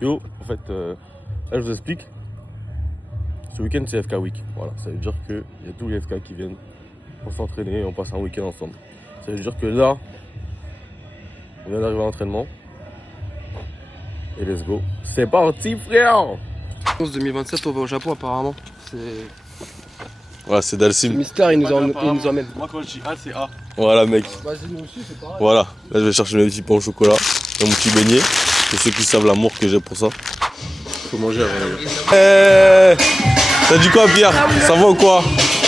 Yo, en fait, là je vous explique. Ce week-end c'est FK Week. Voilà, ça veut dire qu'il y a tous les FK qui viennent pour s'entraîner et on passe un week-end ensemble. Ça veut dire que là, on vient d'arriver à l'entraînement. Et let's go. C'est parti frère. 2027 on va au Japon apparemment. C'est... Voilà, c'est Dalsim. Mystère il nous emmène. Moi quand je dis A c'est A. Voilà mec. Vas-y nous aussi c'est pareil. Voilà, là je vais chercher mes petits pains au chocolat et mon petit beignet. Pour ceux qui savent l'amour que j'ai pour ça. Faut manger avant. T'as dit quoi Pierre? Ça va ou quoi?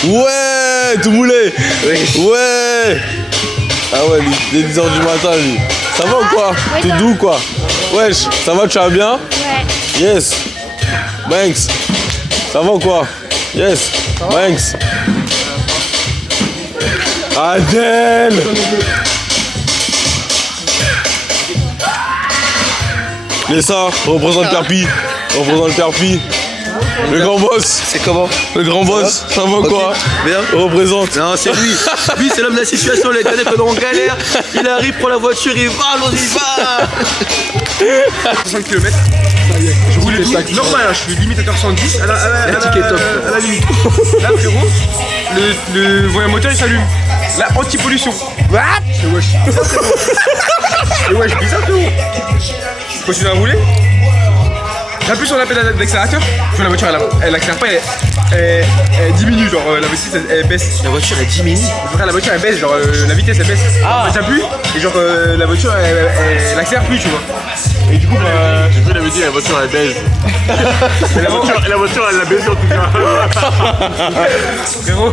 Ouais, tout moulé. Ouais. Ah ouais, il est 10h du matin lui. Ça va ou quoi? T'es doux quoi? Wesh, ça va, tu vas bien? Ouais. Yes. Banks. Ça va ou quoi? Yes. Banks. Adèle. Les ça, représente Carpi. Représente Carpi. Le grand boss. C'est comment? Le grand boss. Ça va quoi? Bien. Représente. Non, c'est lui. Lui, c'est l'homme de la situation. Les gars, quand on galère, il arrive, prend la voiture, il va, on y va. 60 km. Je roule normal, hein, je suis limite à 110 à la limite. Là frérot, le voyant moteur il s'allume. La anti-pollution. C'est wesh. C'est wesh, bizarre frérot. Je continue à rouler. J'appuie sur la pédale d'accélérateur. Je vois la voiture elle accélère pas, elle diminue, genre la vitesse elle baisse. La voiture, elle diminue. La voiture elle baisse, genre la vitesse elle baisse. J'appuie et genre la voiture elle accélère plus, tu vois. Et du coup J'ai vu la vidéo, la voiture elle baise. la voiture elle l'a baisé en tout cas. Frérot,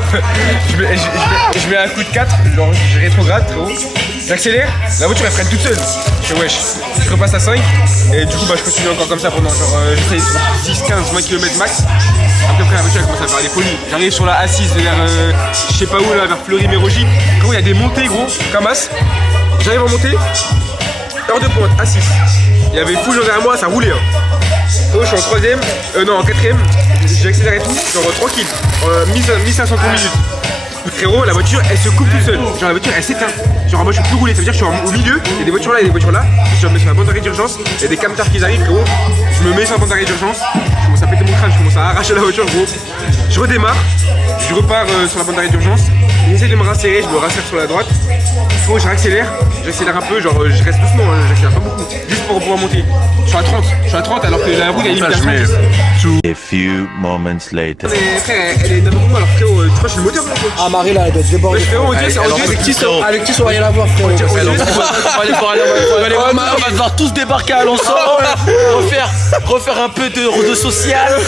je mets un coup de 4, genre je rétrograde frérot. J'accélère, la voiture elle freine toute seule. Je fais wesh, je repasse à 5 et du coup bah je continue encore comme ça pendant genre j'essaye 10, 15, 20 km max. Après la voiture elle commence à faire des folies. J'arrive sur la A6 vers je sais pas où là, vers Fleury-Mérogis. Gros il y a des montées gros, comme as. J'arrive en montée, heure de pointe, A6. Il y avait full derrière moi, ça roulait. Je suis en 3ème, non en 4ème, j'ai accéléré tout, genre tranquille, 1500 km minutes. Frérot, la voiture elle se coupe toute seule, genre la voiture elle s'éteint. Genre moi je peux plus rouler, ça veut dire que je suis au milieu, il y a des voitures là et des voitures là, je me mets sur la bande d'arrêt d'urgence, il y a des camtars qui arrivent frérot, je me mets sur la bande d'arrêt d'urgence, je commence à péter mon crâne, je commence à arracher la voiture gros. Je redémarre, je repars sur la bande d'arrêt d'urgence, j'essaie de me rasserrer, je me rassère sur la droite. Frérot j'accélère un peu, genre je reste doucement, j'accélère pas beaucoup, juste pour pouvoir monter. Je suis à 30 alors que la route elle est limitée à 110. A few moments later. Mais frère, elle est d'abord moi alors frérot, tu crois que je suis le moteur mon pote. Ah, Marie là, elle doit être débordée. Ouais, frérot, avec Qui on va rien avoir, frérot. On va devoir tous débarquer à Alençon, refaire un peu de social.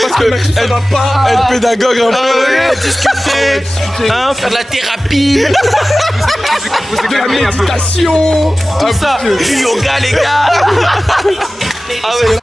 parce que elle va pas. Elle pédagogue un peu. Discuter, hein, faire de la thérapie, de la méditation, tout ça, du yoga les gars. Ah ouais.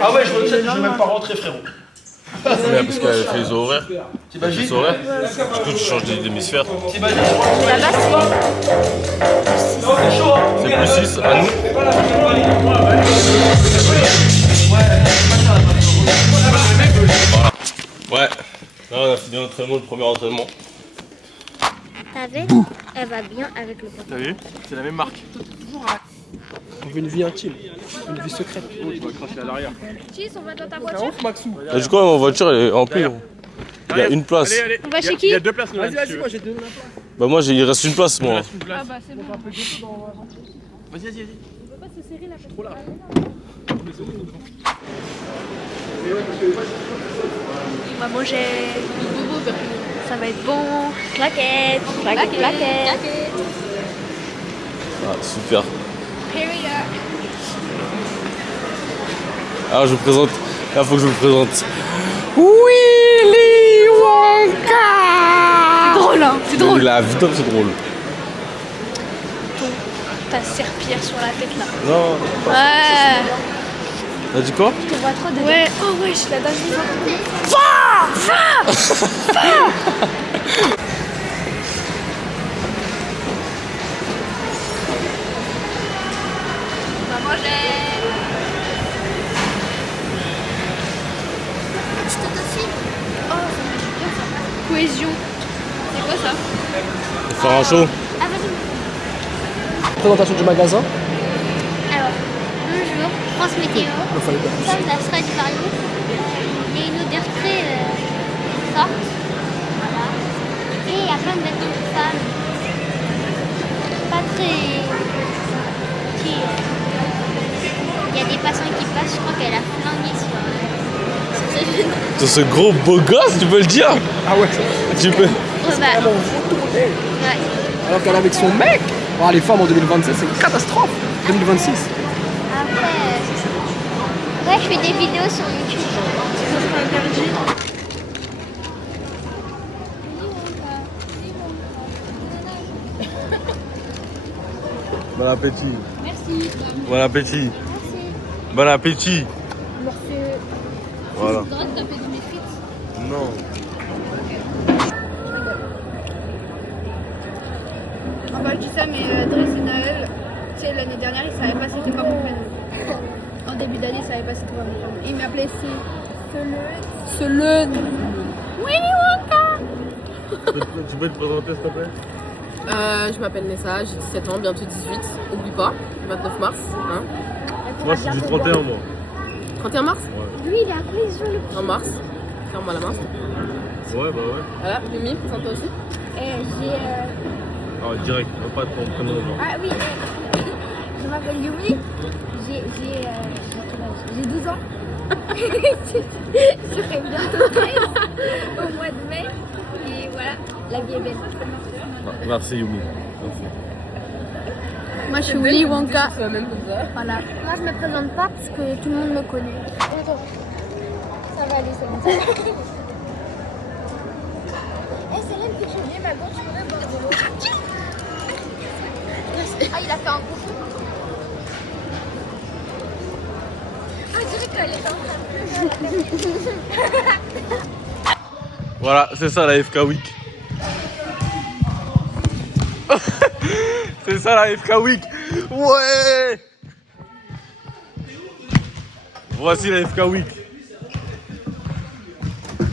Ah ouais, je retiens, je vais même pas rentrer, frérot. Mais parce qu'elle fait les horaires. Les horaires. Du coup, tu changes d'hémisphère. Là-bas, C'est plus 6 à nous. Ouais. Là, on a fini l'entraînement, le premier entraînement. t'as vu, elle va bien avec le pantalon. T'as vu? C'est la même marque. On veut une vie intime, une vie secrète. Oh, tu vas cracher à l'arrière. Cheese, on va dans ta voiture. Et du coup, ma voiture, elle est remplie. Il y a une place. Allez, allez. On va chez Il y a qui? 2 places. Vas-y, Vas-y, moi j'ai deux places. Bah, moi, il reste une place, moi. Ah bah c'est bon. Vas-y, vas-y, vas-y. On peut pas se serrer là. Trop là. On va manger. Ça va être bon. Claquette. Claquette. Claquette. Ah, super. Alors, je vous présente. Là, faut que je vous présente. Willy Wonka! C'est drôle, hein. C'est drôle. La vidéo, c'est drôle. Ta serpillère sur la tête là. Non. Ouais. T'as dit quoi? Je te vois trop de. Ouais. Oh ouais, je suis là dans le On va manger. Tu t'entends aussi? Oh, ça marche bien ça. Cohésion. C'est quoi ça? Faire un show. Ah, vas-y. Présentation du magasin. Alors, bonjour, France Météo. Nous sommes la Stradivarius. Il y a une odeur très forte. Voilà. Et il y a plein de vêtements de femmes. Pas très. Il y a des passants qui passent, je crois qu'elle a flingué sur ce jeune. Sur ce gros beau gosse, tu peux le dire? Ah ouais. Tu peux. Ouais. Alors qu'elle est avec son mec. Oh, les femmes en 2027, c'est une catastrophe. 2026. Après, ouais, je fais des vidéos sur YouTube. Bon appétit. Merci. Bon appétit. Merci. Bon appétit. Monsieur. Voilà. Tu as le droit de taper de mes frites? Non. Ah bah je dis ça mais Driss et Naël, tu sais l'année dernière ils savaient pas c'était quoi mon prénom. En début d'année ils savaient pas c'était quoi mon prénom. Ils m'appelaient Seleun. Willy Wonka. Tu peux te présenter s'il te plaît? Je m'appelle Nessa, j'ai 17 ans, bientôt 18. Oublie pas, le 29 mars. Hein. Moi je suis du 31 moi. 31 mars Lui il a pris sur le. En mars. Ferme-moi la main. Ouais bah ouais. Voilà, Mimi, présente-toi aussi. J'ai. Ah direct, pas de ton prénom genre. Ah oui, je m'appelle Yumi. J'ai 12 ans. Je fais bientôt 13 au mois de mai. Et voilà, la vie est belle. Merci Yumi. Moi je suis Willy Wonka. C'est la même comme ça. Voilà. Moi je me présente pas parce que tout le monde me connaît. Ça va aller, ça va. Eh, c'est là que j'ai mis ma gauche, je pourrais boire de l'eau. Ah, il a fait un coup. Ah, je dirais qu'elle est en train de. Voilà, c'est ça la FK Week. C'est ça la FK Week. Ouais. Voici la FK Week.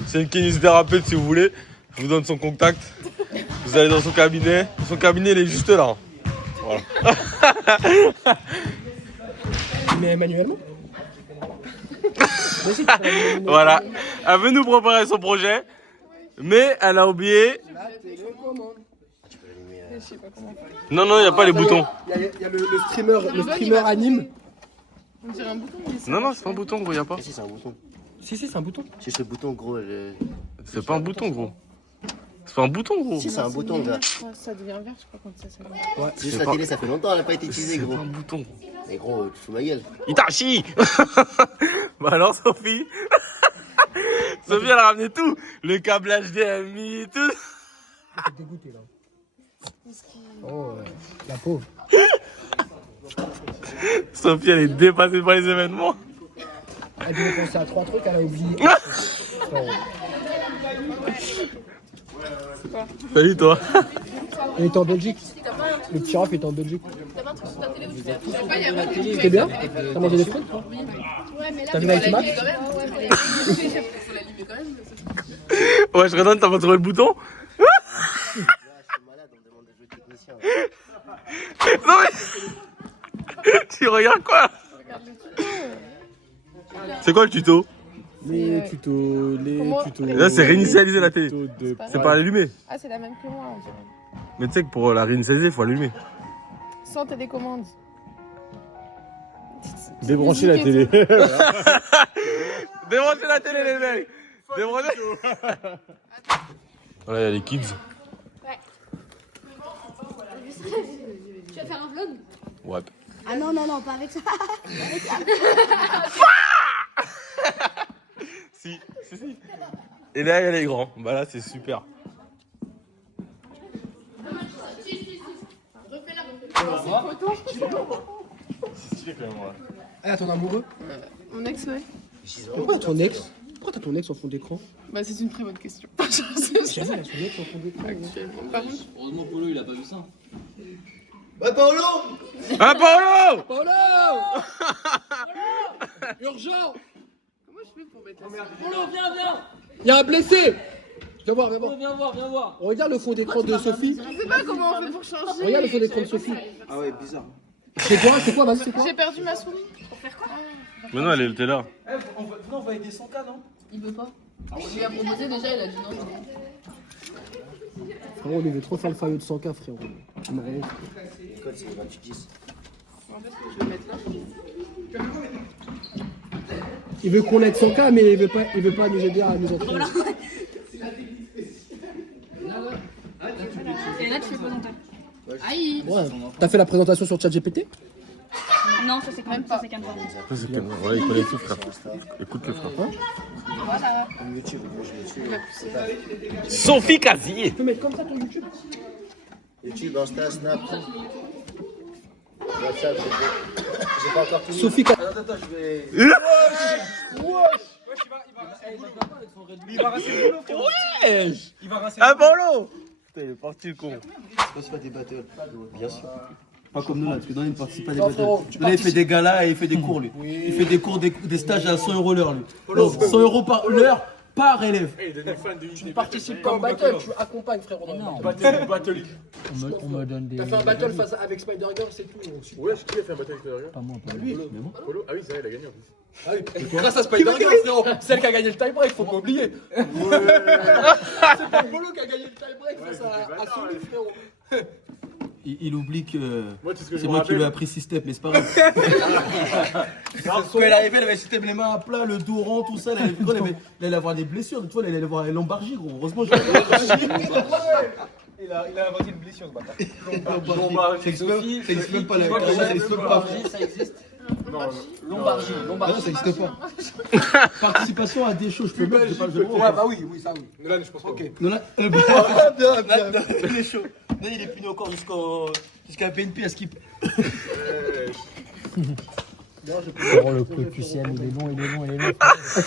C'est une kinésithérapeute si vous voulez. Je vous donne son contact. Vous allez dans son cabinet. Son cabinet il est juste là. Voilà. Mais manuellement. Voilà. Elle veut nous préparer son projet. Mais elle a oublié. Non, non, il n'y a pas les boutons. Il y a le streamer anime. On dirait un bouton, mais Non, non, c'est pas un bouton, gros, il n'y a pas. Si, c'est un bouton. Si, c'est un bouton. Si ce bouton, gros, C'est pas un bouton, gros. C'est pas un bouton, gros. si c'est un bouton, gars. ça devient vert, je crois, quand ça s'allume. C'est juste la télé, ça fait longtemps, elle a pas été utilisée, C'est gros. pas un bouton. Mais gros, tu fous ma gueule. Itachi. Bah alors, Sophie. Sophie, elle a ramené tout. Le câblage HDMI, tout. T'es dégoûté là. Oh, la pauvre. Sophie, elle est dépassée par les événements. Elle devait penser à 3 trucs, elle a oublié. Salut toi. Elle est en Belgique. Le petit Raph est en Belgique. T'as pas un truc sur ta télé où tu fais C'était bien? T'as mangé des frites toi? Ouais, mais là, T'as vu Nike Max? Ouais, je redonne, t'as pas trouvé le bouton? Là, je suis malade, on me demande de jouer technicien. Non mais... Tu regardes quoi? C'est quoi le tuto? Les tutos, tutos. Là, c'est réinitialiser la télé. C'est pas l'allumer. Ah, c'est la même que moi, on dirait. Mais tu sais que pour la réinitialiser, il faut allumer. Sans télécommande. Débrancher la télé. Débranchez la télé, les mecs. Débranchez. Voilà, il y a les kids. Ouais. Tu vas faire un vlog? Ouais. Ah non, non, non, pas avec ça. Si. Et là, il y a les grands. Bah là, c'est super. Elle a ton amoureux? Mon ex, ouais. Pourquoi ton ex? Pourquoi t'as ton ex en fond d'écran? Bah, c'est une très bonne question. Jamais elle a son ex en fond d'écran. Par contre, Heureusement Polo il a pas vu ça. Ouais, Paolo! Ah, Paolo! Paolo! Urgent! comment je fais pour mettre la Polo, viens. Y'a un blessé! Viens voir. Polo, viens voir. Regarde le fond d'écran de Sophie. Je sais pas comment on fait pour changer. Regarde le fond d'écran de Sophie. Ah ouais, bizarre. C'est quoi? Vas-y, c'est quoi? J'ai perdu ma souris. Mais non, elle était là. On va aider 100K, non? Il veut pas. Je lui ai proposé déjà, il a dit non. Frérot, on veut trop faire le faillot de 100K, frérot. Tu me rends ouf. Code, c'est 2810. Je vais mettre là. Il veut qu'on aide 100K, mais il veut pas nous aider à nous entraîner. Et là, tu fais quoi dans ta... Aïe. Ouais. T'as fait la présentation sur ChatGPT? Non, ça c'est quand même pas. Ça, c'est comme... Ouais, il connaît tout, frère. Écoute le frère. Voilà. YouTube, moi je mets dessus. Sophie Casier. Tu peux mettre comme ça ton YouTube? YouTube, Insta, Snap. WhatsApp, j'ai pas encore tout mis. Sophie Attends, je vais. Il va rincer le boulot, frérot. Wesh. Il va rincer Ah, Paolo. Putain, il est parti le con. On se fait des battles. Bien sûr. Pas comme nous là, parce que dans il ne participe pas des Non, battles. frérot, Là il fait des galas et il fait des cours lui. Il fait des cours, des stages à 100 € l'heure lui. Non, 100 € par l'heure par élève. Tu ne participes pas au battle, tu accompagnes, frérot. Dans le battle. On me donne des. T'as fait un battle avec Spider-Girl, c'est tout. Ouais, qui a fait un bataille avec Spider-Girl? Pas moi, pas Lui. Polo? Ah oui, c'est vrai, il a gagné en plus. Ah oui, grâce à Spider-Girl, frérot. Celle qui a gagné le tie-break, faut pas oublier. C'est pas Polo qui a gagné le tie-break face à Sony, frérot. Il oublie que Moi, tout ce que je c'est me moi qui rappelle- lui ai appris système, mais c'est pas grave. Quand elle arrivait, elle avait système les mains à plat, le dos rond, tout ça. Elle allait avoir des blessures. Tu vois, elle allait avoir les lombardies, gros. Heureusement, je l'ai Il a inventé une blessure, ce bâtard. Ça existe pas la ça existe pas. Ça existe. Lombargie. Non, ça existe pas. Participation à des shows, je peux mettre, j'ai pas le droit. Ouais, bah oui, ça oui. Mais là, je pense pas. Ok. Non, là, il est chaud. Non, il est puni encore jusqu'à BNP à skip. Le prépuciel, il est long.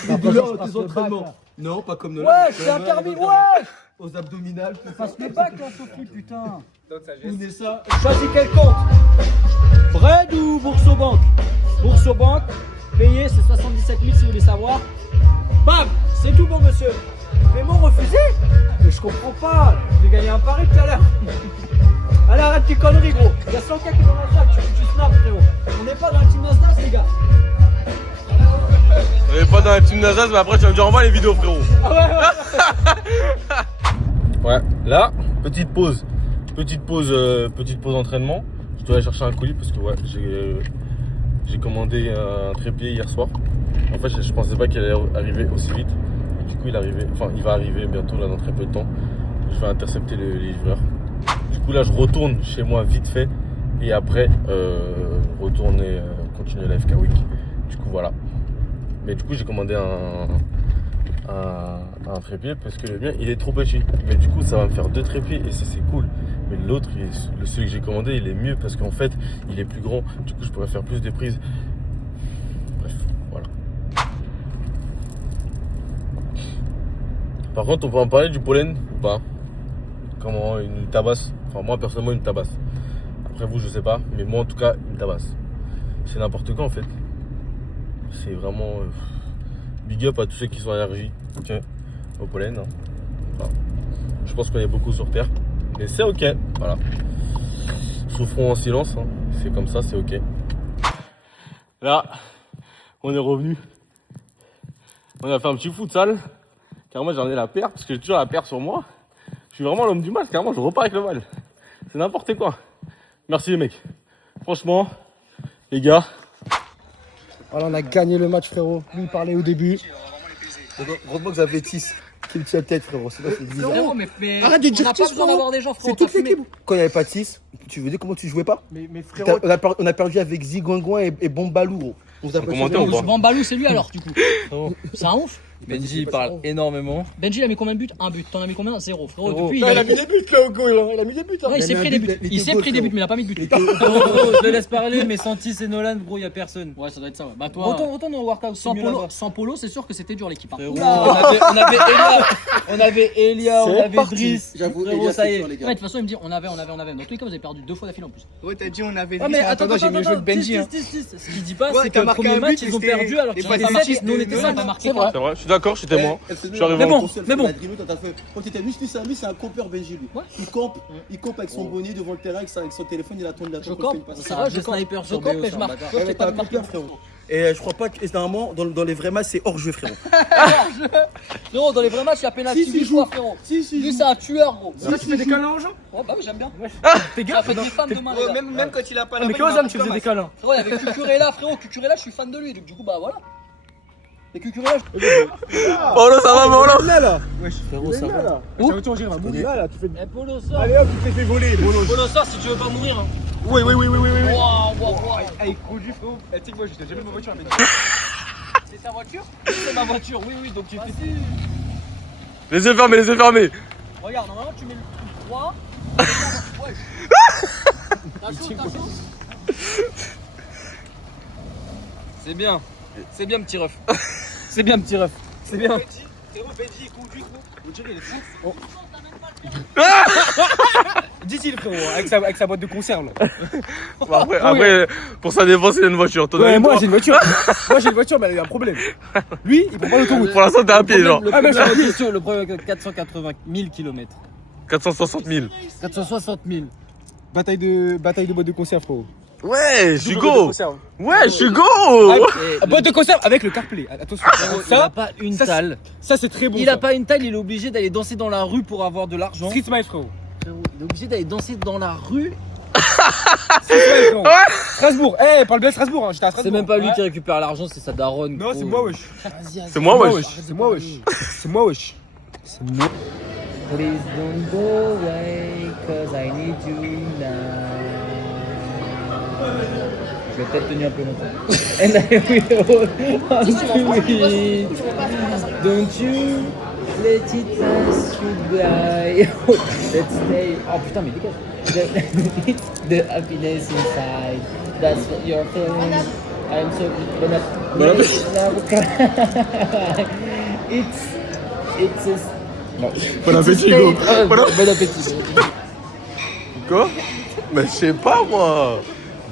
Les douleurs à tes entraînements. Non, pas comme nous. Ouais, c'est interdit, ouais. Aux abdominales, tout ça. Passe le bac, là, Sophie, putain. Donne sa geste. Inessa. Choisis quel compte. Bread ou bourse aux banques? Bourse aux banques, payé, c'est 77 000 si vous voulez savoir. Bam, c'est tout bon monsieur. Paiement refusé? Mais je comprends pas, j'ai gagné un pari tout à l'heure. Allez, arrête tes conneries gros. Il y a 100K qui est dans la salle, tu snap frérot. On n'est pas dans la team Nasdaq les gars. On est pas dans la team Nasas, mais après, tu vas me dire envoie les vidéos, frérot. Ouais, là, petite pause entraînement. Je dois aller chercher un colis parce que ouais, j'ai commandé un trépied hier soir. En fait, je pensais pas qu'il allait arriver aussi vite. Du coup, il va arriver bientôt là dans très peu de temps. Je vais intercepter le livreur. Du coup, là, je retourne chez moi vite fait et après retourner continuer la FK Week. Du coup, voilà. Mais du coup, j'ai commandé un trépied parce que le mien il est trop petit. Mais du coup ça va me faire 2 trépieds et ça c'est cool. Mais l'autre, celui que j'ai commandé, il est mieux parce qu'en fait il est plus grand. Du coup je pourrais faire plus de prises. Bref, voilà. Par contre on peut en parler du pollen ou pas? Comment il nous tabasse? Enfin moi personnellement il me tabasse. Après vous je sais pas, mais moi en tout cas il me tabasse. C'est n'importe quoi en fait. C'est vraiment big up à tous ceux qui sont allergiques au pollen. Hein. Enfin, je pense qu'on est beaucoup sur Terre. Mais c'est ok. Voilà. Souffrons en silence. Hein. C'est comme ça, c'est ok. Là, on est revenu. On a fait un petit futsal. Car moi j'en ai la paire, parce que j'ai toujours la paire sur moi. Je suis vraiment l'homme du mal, carrément je repars avec le mal. C'est n'importe quoi. Merci les mecs. Franchement, les gars. Voilà, on a gagné le match, frérot. Lui, il parlait au début. Heureusement que ça fait 6. Qui me tient tête, frérot. C'est pas c'est bizarre. Frérot, mais arrête de dire on n'a pas besoin d'avoir des gens, frérot. C'est toute l'équipe. Quand il n'y avait pas de 6, tu veux dire comment tu jouais pas? Mais frérot. On a perdu avec Zigouingouin et Bombalou, gros. On vous a pas Bombalou, c'est lui alors, du coup. C'est un ouf. Benji il parle énormément. Benji il a mis combien de buts? Un but. T'en as mis combien? 0. Frérot, depuis il a mis des buts là au goal. Il a mis des buts. Non, il s'est pris des buts. Il s'est pris des buts, mais il a pas mis de but. Je te laisse parler, mais sans Tis et Nolan, gros, y a personne. Ouais, ça doit être ça. Ouais. Bah, toi. Retourne au workout. Sans Polo, c'est sûr que c'était dur l'équipe. On avait Elia, on avait Driss. J'avoue, frérot, ça y est. Ouais, de toute façon, il me dit on avait. Dans tous les cas, vous avez perdu 2 fois d'affilée en plus. Ouais, t'as dit on avait. Ah, mais attends, j'ai mieux joué que Benji. Ce qu'il dit pas, c'est que le premier match, ils ont perdu alors qu'ils n'ont pas marqué. Nous, on était 5 à marquer. C'est vrai, je suis d'accord, je suis témoin. Je suis arrivé en course. Mais bon. Quand t'étais lui, c'est un campeur Benji lui. Il campe avec son bonnet devant le terrain, avec son téléphone, il attend de la Je campe, je sniper, je campe et je marque. Ouais, t'as pas peur, frérot. Et je crois pas que normalement dans les vrais matchs c'est hors jeu, frérot. Frérot, dans les vrais matchs, il y a pénalty 8 fois, frérot. Lui, c'est un tueur, gros. Tu fais des câlins aux gens? Ouais, bah oui, j'aime bien. T'es gars? Fait des femmes demain, les gars. Même quand il a pas la Mais comment ça, tu faisais des câlins? Frérot, il y avait Cucurella, frérot. Cucurella, je suis fan de lui. Donc, du coup, bah voilà. Et Cucurella, Polo, ça va, Polo? Là. Wesh, frérot, ça va. Où? Là, tu fais. Eh, Polo, sort. Allez hop, tu t'es fait voler, Polo. Polo, sort si tu veux pas mourir. Oui. Waouh. Allez, conduis, frérot. Tu sais que moi, j'ai jamais ma voiture avec. C'est ta voiture? C'est ma voiture, oui, donc tu fais. Les yeux fermés. Regarde, normalement, tu mets le 3. T'as chaud? C'est bien, petit ref. C'est bien, petit ref. C'est bien. Frérot, Benji, il conduit, gros. On dirait il est fou. Dis-il, frérot, avec sa boîte de conserve là. Après, pour sa défense, il a une voiture. Ouais, moi j'ai une voiture. Mais elle a eu un problème. Lui, il prend pas l'autoroute. Pour l'instant, t'es à pied, genre. Le problème avec 480 000 km. 460 000. 460 000. Bataille de boîte de conserve, frérot. Ouais, je suis go. Boîte de conserve avec le CarPlay. Attention. Il n'a pas une talle. Ça, c'est très bon. Il a pas une talle, il est obligé d'aller danser dans la rue pour avoir de l'argent. Street Smile, frérot. Il est obligé d'aller danser dans la rue. Strasbourg. Parle bien de Strasbourg, hein. J'étais à Strasbourg. C'est même pas lui qui récupère l'argent, c'est sa daronne. Non, c'est moi, wesh. C'est moi, wesh. Please don't go away, cause I need you now. Je vais peut-être tenir un peu longtemps. And I will hold on to it. Don't you let it pass you by. Let's stay. Oh putain, mais dégage. The happiness inside. That's what you're feeling. I'm so bon It's a... Non. Bon appétit, go. Bon appétit. Quoi? Mais je sais pas, moi.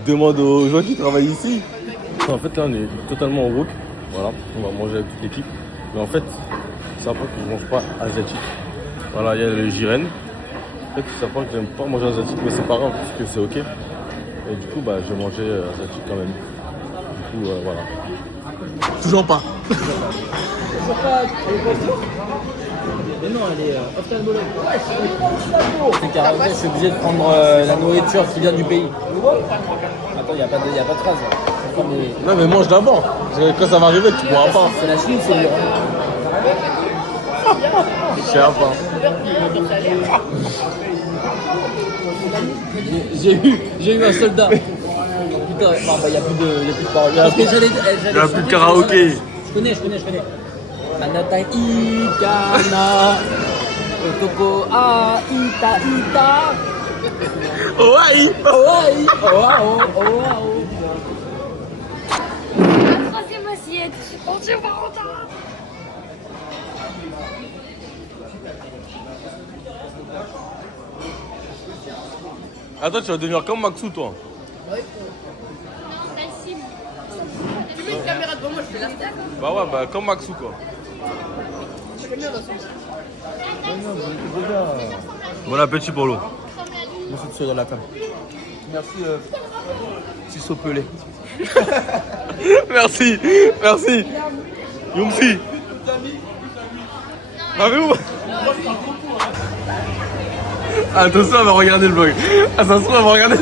Demande aux gens qui travaillent ici. En fait, là, on est totalement en route. Voilà, on va manger avec toute l'équipe. Mais en fait, c'est un peu que je mange pas asiatique. Voilà, il y a le Jiren. En fait, c'est un peu que j'aime pas manger asiatique, mais c'est pas grave, parce que c'est ok. Et du coup, bah, je vais manger asiatique quand même. Du coup, voilà. Toujours pas. Toujours pas. Mais non, elle est ophtalmologue. C'est carrément, je suis obligé de prendre la nourriture qui vient du pays. Attends, il n'y a pas de trace. Non, mais mange d'abord. Quand ça va arriver, tu pourras pas. C'est la Chine, c'est l'Iran. Je sais pas. J'ai eu un soldat. Putain, il n'y a plus de paroles. Il n'y a plus de karaoké. Je connais. Anata ikana. Otoko a ita ita. Oaï. Oaï. Oao. Oao. La troisième assiette. Je suis content, Valentin. Attends, tu vas devenir comme Maxou, toi. Non, t'as le cible. Tu mets une caméra devant moi, je fais la step. Bah ouais, bah comme Maxou, quoi. Bon appétit, Polo. Merci de sourire dans la table. Merci, petit sopelé. Merci, merci. Youmsi. Avez-vous? Attention, elle va regarder le vlog. Attention, elle va regarder.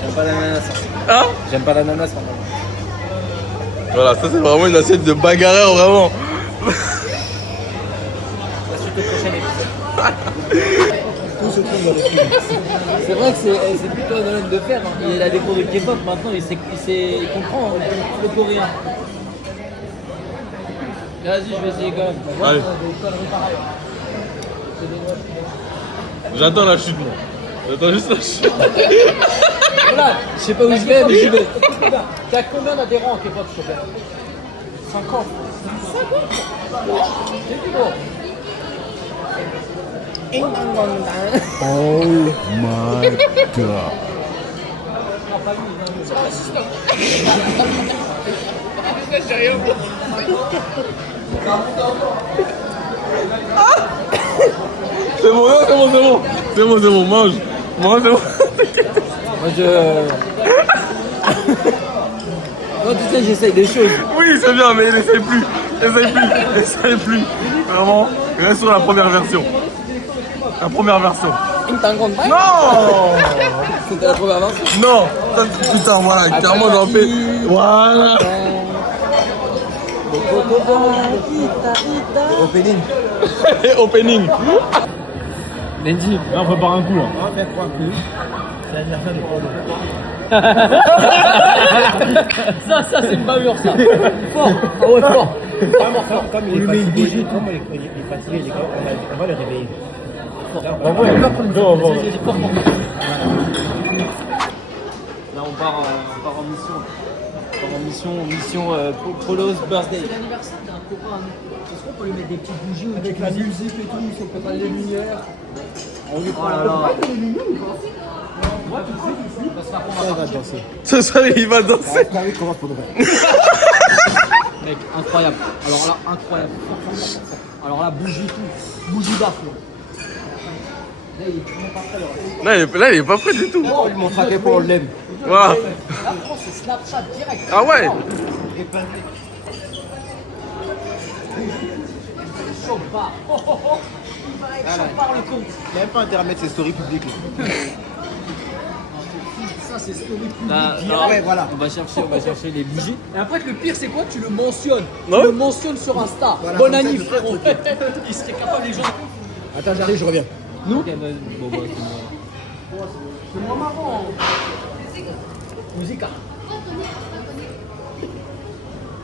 J'aime pas l'ananas. Hein? J'aime pas l'ananas. Voilà, ça c'est vraiment une assiette de bagarreur, vraiment. La suite au prochain épisode. C'est vrai que c'est plutôt un homme de fer. Hein. Il a des cours de K-pop maintenant, il comprend le coréen. Vas-y, je vais essayer quand même. Allez. J'attends la chute, moi. J'attends juste la chute. Voilà, je sais pas où je vais, mais j'y vais. T'as combien d'adhérents en K-pop, je te plaît? 50. 50? C'est plus gros. Oh my god. C'est bon, non, c'est bon, c'est bon. C'est bon, c'est bon, mange. Mange, c'est bon. Moi je... Moi tu sais, j'essaye des choses. Oui, c'est bien, mais n'essaye plus. Essaye plus. Vraiment, reste sur la première version. La première version. Non. C'était la première version. Non. Putain, voilà, carrément j'en fais. Voilà. Opening. Opening. Benji, là on prépare un coup là. On va faire 3 coups. C'est l'anniversaire de Polo. Ça c'est une bavure ça. Fort. Ah ouais, fort. Vraiment fort. Comme il est fatigué, on va le réveiller. On va prendre une fois. Là on part en mission. On part en mission Polo's birthday. C'est l'anniversaire d'un copain. Est-ce qu'on peut lui mettre des petites bougies ou avec la musique et tout, si on peut pas les lumières. On lui prend les lumières ou pas? Moi tout de suite, il va danser. Ce soir, il va danser. Comment pour de vrai? Mec, incroyable. Alors là, incroyable. Alors là, bougie tout. Bougie d'affront. Là, il est vraiment pas prêt. Là, il est pas prêt du tout. Oh, il m'ont traqué pour l'aime. Voilà. La France, c'est Snapchat direct. Ah ouais. Chopard. Il va être chopard le con. Il n'y a même pas intérêt à mettre ses stories publiques. Ça, c'est story public. Ouais, voilà. On va chercher les bougies. Et après, le pire, c'est quoi? Tu le mentionnes. Non. Tu le mentionnes sur Insta. Voilà, Bon comme ça, anniv, je fais frérot. le truc. Il serait capable, les gens. Attends, j'arrive, je reviens. Nous okay, bon, bah, c'est moins marrant. Musica.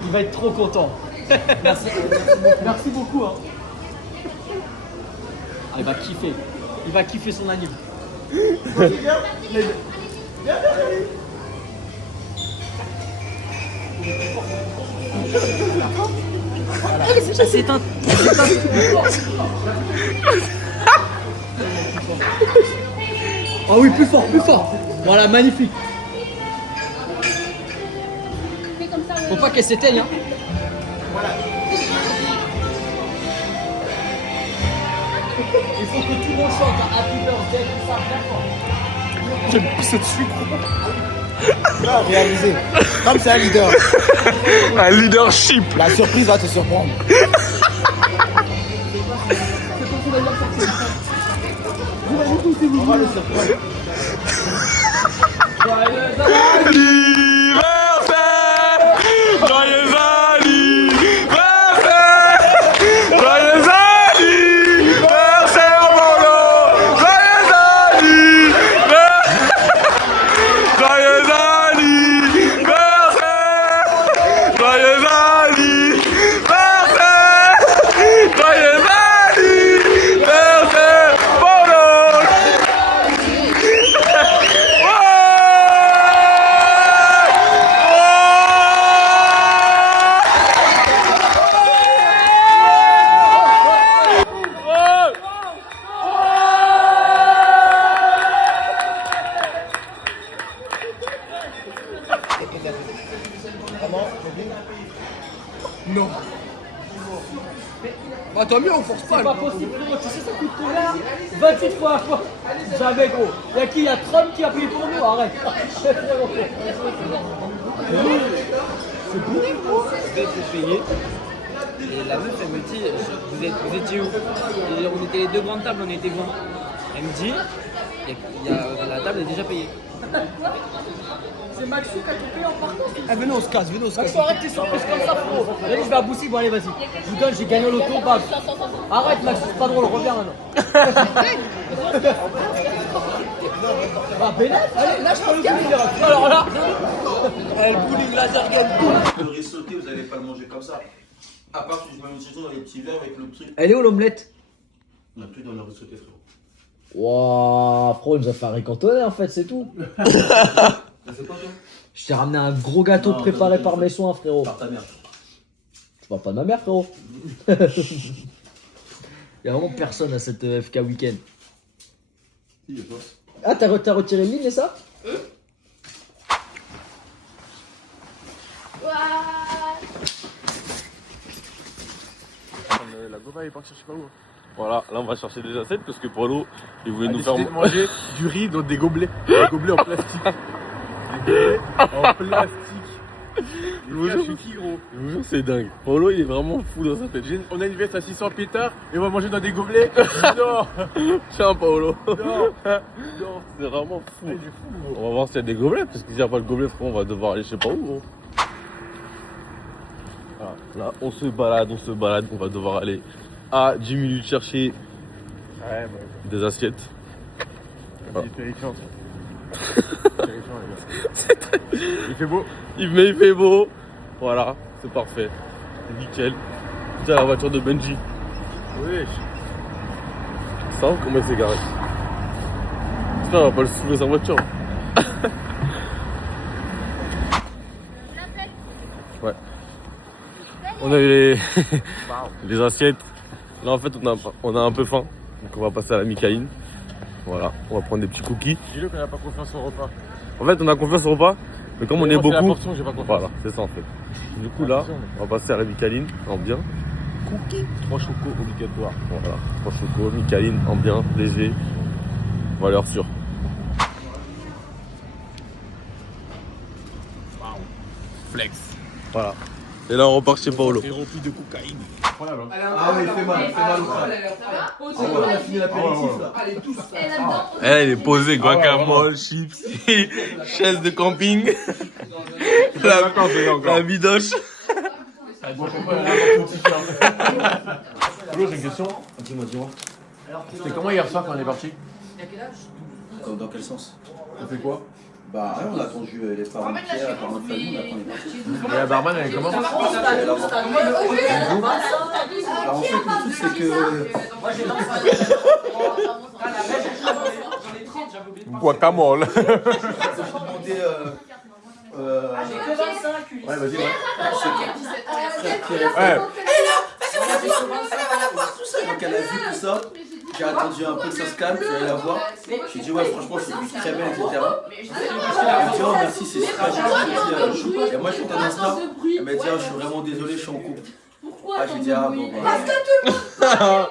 Il va être trop content. Merci beaucoup. Hein. Ah, il va kiffer. Il va kiffer son anime. Ça s'éteint. Oh oui, plus fort, plus fort. Voilà, magnifique. Faut pas qu'elle s'éteigne, hein. Il faut que tout le monde chante un Happy Birthday comme ça, bien fort. Je vais me pisser dessus. Là, réalisé. Comme c'est un leader. Un leadership. La surprise va te surprendre. On va le surprendre. Joyeux Bah tant mieux, on force pas. C'est pas possible, frérot, tu sais ça coûte combien 28 fois. Jamais, gros. Y'a qui? Y'a Trump qui a payé pour nous, arrête. C'est pourri, gros. Je vais te payer. Et la meuf, elle me dit, vous étiez où? Et on était les deux grandes tables, on était 20. Elle me dit, la table est déjà payée. C'est Maxou qui a tout payé en partant. Eh venez on se casse, venez on se casse. Maxou, arrête tes surprises comme ça, frérot. Allez, je vais à Boussy, bon allez, vas-y. Je vous donne, j'ai gagné au loto, bam. Arrête, Maxou, c'est pas drôle, reviens maintenant. Ah, Bénef, allez, lâche pas le bowling. Alors là, le bowling laser game. Le riz sauté, vous allez pas le manger comme ça. À part si je mets une citron dans les petits verres avec le truc. Elle est où l'omelette? On a tout dans le riz sauté, frérot. Wouah, frérot, il nous a fait un riz cantonais en fait, c'est tout. C'est quoi toi? Je t'ai ramené un gros gâteau préparé par mes soins, frérot. Par ta mère. Tu parles pas de ma mère, frérot. Y'a vraiment personne à cette FK Weekend. Si, y'a pas. Ah, t'as retiré le ligne et ça? La Gova est partie chercher pas où. Voilà, là on va chercher des assiettes parce que Paulo il voulait nous faire manger du riz dans des gobelets. Des gobelets en plastique. Des gobelets en plastique. Je vous jure, c'est dingue. Paulo il est vraiment fou dans sa tête. On a une veste à 600 pétards et on va manger dans des gobelets. Non. Tiens Paulo. Non. C'est vraiment fou. On va voir s'il y a des gobelets parce que s'il n'y a pas de gobelet, frérot, on va devoir aller je sais pas où. Gros. Voilà, là on se balade, on va devoir aller à 10 minutes chercher des assiettes. Voilà. C'est terrifiant. Il fait beau. Il fait beau. Voilà, c'est parfait. Nickel. Tiens la voiture de Benji. Oui. Ça, comment il s'est garé? J'espère qu'on va pas le soulever sa voiture. Ouais. On a eu les assiettes. Là en fait on a un peu faim. Donc on va passer à la Micaïne. Voilà, on va prendre des petits cookies. Dis-le qu'on n'a pas confiance au repas. En fait on a confiance au repas. Mais comme on est moi, c'est la beaucoup. portion, j'ai pas confiance. Voilà, c'est ça en fait. Du coup là, on va passer à la Micaïne en bien. Cookies. 3 chocos obligatoires. Voilà, 3 chocos, Micaïne en bien, léger. Valeur sûre. Flex. Voilà. Et là on repart chez Paulo. C'est rempli de cocaïne. Incroyable. Ah ouais, il fait mal au crâne. On a fini l'apéritif là. Elle est posée, guacamole, chips, chaise de camping, la bidoche. Paulo, j'ai une question. Dis-moi. C'était comment hier soir quand on est parti? Dans quel sens? On fait quoi? Bah on a attendu les parents de Pierre, les parents de famille, après on est parti. Et la barman elle est comment? Alors en fait le truc c'est que... Guacamole. J'ai demandé... Ouais vas-y ouais. Donc elle a vu tout ça, j'ai attendu un peu que ça se calme, je suis allé la voir. J'ai dit ouais franchement c'est très bien etc. Elle m'a dit oh merci c'est super gentil. Et moi je suis en Insta, elle m'a dit oh, je suis vraiment désolé je suis en couple. Ah j'ai dit ah bon bah.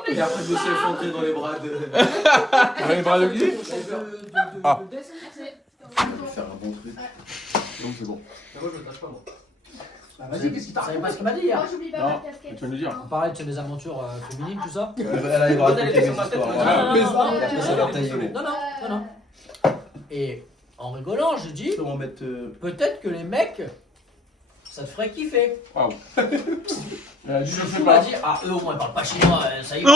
Et après je me suis effondré dans les bras de... Dans les bras de qui? Ah. Je vais faire un bon truc. Donc c'est bon. Moi je ne tâche pas moi. Vas-y, qu'est-ce qu'il t'a savais pas ce qu'il m'a dit hier? Moi, j'oublie pas Non, ma casquette. tu vas nous dire. On parlait de des aventures féminines, tout ça. Elle arrive à raconter mes histoires. Et après ça va tailler. Non. Et en rigolant, je dis, Comment mettre... peut-être que les mecs, ça te ferait kiffer. Waouh. Je fou m'a dit, ah eux au moins ils parlent pas chinois, ça y est. Ouais,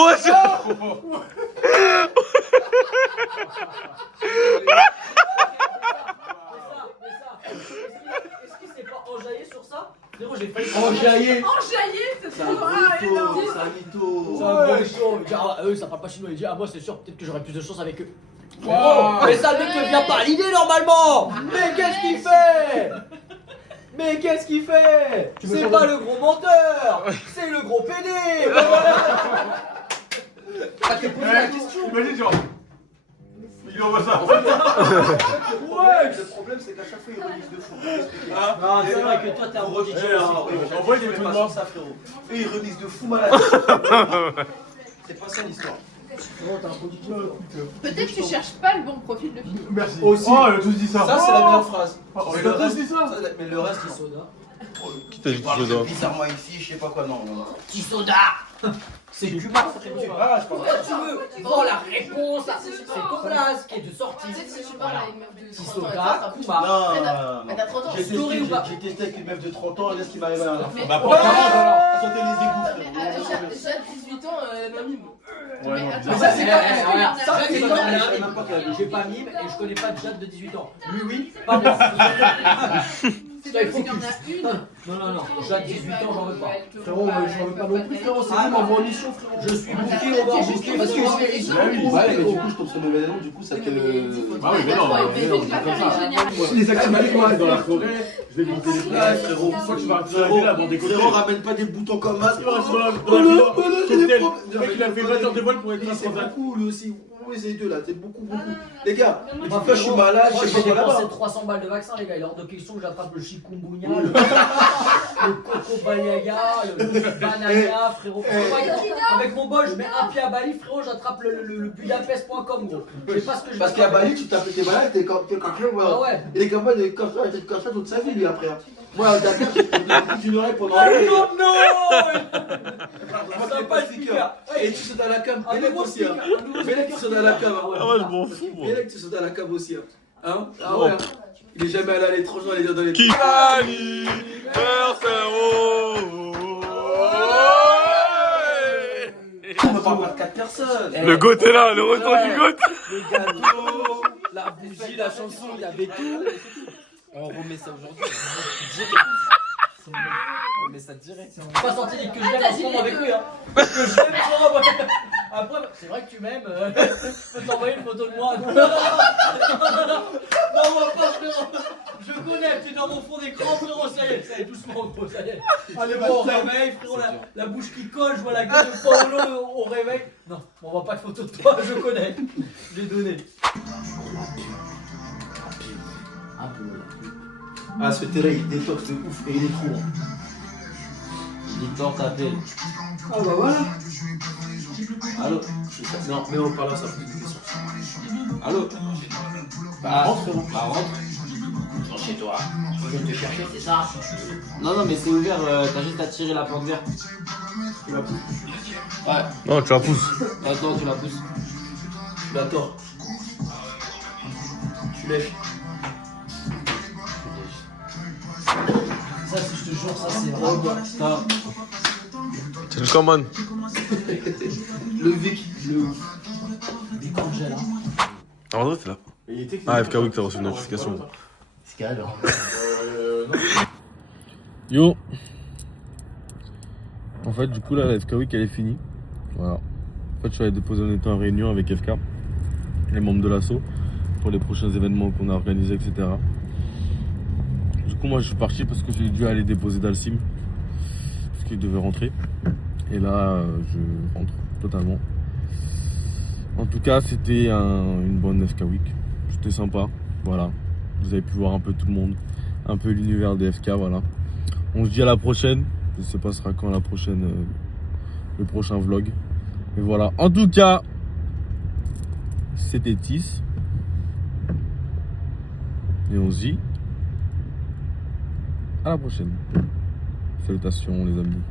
Est-ce qu'il s'est pas enjaillé sur ça? Frérot, j'ai failli Enjaillé. C'est C'est un trop rare, mytho, c'est un mytho. C'est un gros chaud. Il dit, ah, eux ça parle pas chinois. Il dit, ah moi c'est sûr, peut-être que j'aurais plus de chance avec eux. Frérot, mais ça le mec ne vient pas à l'idée normalement. Mais qu'est-ce qu'il fait? Mais qu'est-ce qu'il fait? C'est pas le gros menteur, c'est le gros pédé. Ah, t'es posé la question. Imagine genre. Il envoie ça. Ouais. Le problème, c'est qu'à chaque fois, il remix de fou. Non, c'est vrai que toi, t'es un gros DJ aussi. Envoie des trucs ça, frérot. Et il remix de fou malade. C'est pas ça l'histoire. Peut-être tu cherches pas le bon profil de film. Merci. Aussi. Oh, elle a tous dit ça. Ça, c'est la meilleure phrase. On Mais a le tous reste, dit ça. mais le reste, il Soda. Qui t'a dit parle Soda? bizarrement ici, je sais pas quoi, non. Petit soda. C'est Cuba, ça fait quoi? Ah, je parle. Tu veux? Oh, la réponse, c'est Coblas qui est de sortie. Si tu parles à une meuf de 30 ans, Soda, Cuba. Non, mais t'as 30 ans. J'ai Story ou pas? testé avec une meuf de 30 ans, laisse ce qui m'arrive à la dernière fois. Mais- Bah, Sauter Mais les égouts. j'ai 18 ans, mamie. Ouais, Mais non. attends, Mais ça, c'est regarde, quand regarde, ça, c'est regarde, quand Je sais même pas quel âge. J'ai pas mime et je connais pas de Jade de 18 ans. Lui, oui. Pas moi. c'est Toi, il faut qu'il y en a une. Non, Jade 18 ans, j'en veux pas. Frérot, j'en veux pas non plus, frérot. C'est Ah, moi, m'envoie en mission, frérot. Je suis booké, on va T'es juste booker. Parce que Parce je que- suis. Bah oui, Ouais, mais du coup, je tombe sur le même événement, du coup, ça te. Bah oui, mais non, les activités moi, dans la forêt, je vais monter les places, frérot. Une fois que tu vas arrêter là, avant des Frérot, cocktails. ramène pas des boutons comme ça. Il va rester dans la vidéo. Cocktail. Le mec, il a fait 20 heures de vol pour être là C'est sans date. beaucoup, lui aussi. Oui, c'est les deux là, c'est beaucoup. Les gars, des fois, je suis malade, Moi, je j'ai sais pas quoi dépensé là-bas. 300 balles de vaccin, les gars. Il est hors de question que j'attrape le chikungunya, le coco bayaga, le banania, frérot. Avec mon bol, je mets un pied à Bali, frérot, j'attrape le budapest.com, gros. Je sais pas ce que je Parce qu'à Bali, tu t'es malade, t'es comme Ah ouais. Il est capable de comme ça, il était comme ça toute sa vie, lui, après. Moi, à Dakar, j'ai pris d'une oreille pendant un Oh non! Ça pas sticker. Et tu sautes à la cam. Et là, aussi, hein. Et là, tu sautes à la cam. Ah ouais, je m'en fous, moi. Et là, tu sautes à la cam aussi, hein. Hein? Ah ouais. Il est jamais allé à l'étranger, on allait dire dans les. Qui On ne parle pas de 4 personnes. Le goût est là, le retour du goût. Le gâteau, la bougie, la chanson, il y avait tout. On remet ça aujourd'hui. On met ça direct. Pas senti que je l'aime ensemble avec lui, hein. Que je l'aime trop. Après, c'est vrai que tu m'aimes. Je peux t'envoyer une photo de moi. Non, moi pas, frérot. Je connais, tu es dans mon fond d'écran, frérot. Ça y est, doucement, gros, ça y est. Allez, bon, au réveil, frérot, la bouche qui colle, je vois la gueule de Paolo au réveil. Non, on voit pas de photo de toi, je connais. Je l'ai donné. Un peu. Ah, ce terrain, il détoxe de ouf et il est trop bon. Victor t'appelle. Ah bah voilà. Allô? Non, mais on parle à ça pour une question. Allô? Bah rentre, frérot. Bah rentre. Rentre chez toi. Je viens te chercher, c'est ça? Non, mais c'est ouvert, t'as juste à tirer la porte verte. Tu la pousses. Ouais. Non, tu la pousses. Attends, tu la pousses. Tu la tords. Tu lèches. Ça, si je te jure, ça c'est vraiment. C'est le common. Le Vic, le Vic Angel, hein. Ah, André, t'es là. Ah, FK Week, t'as reçu une notification. C'est calme. Yo. En fait, du coup, là, la FK Week, elle est finie. Voilà. En fait, je suis allé déposer on était en réunion avec FK, les membres de l'asso, pour les prochains événements qu'on a organisés, etc. Du coup, moi, je suis parti parce que j'ai dû aller déposer Dalsim, parce qu'il devait rentrer. Et là, je rentre totalement. En tout cas, c'était une bonne FK Week. C'était sympa. Voilà. Vous avez pu voir un peu tout le monde, un peu l'univers des FK. Voilà. On se dit à la prochaine. Je sais pas ce sera quand la prochaine, le prochain vlog. Mais voilà. En tout cas, c'était Tis. Et on se dit à la prochaine. Salutations les amis.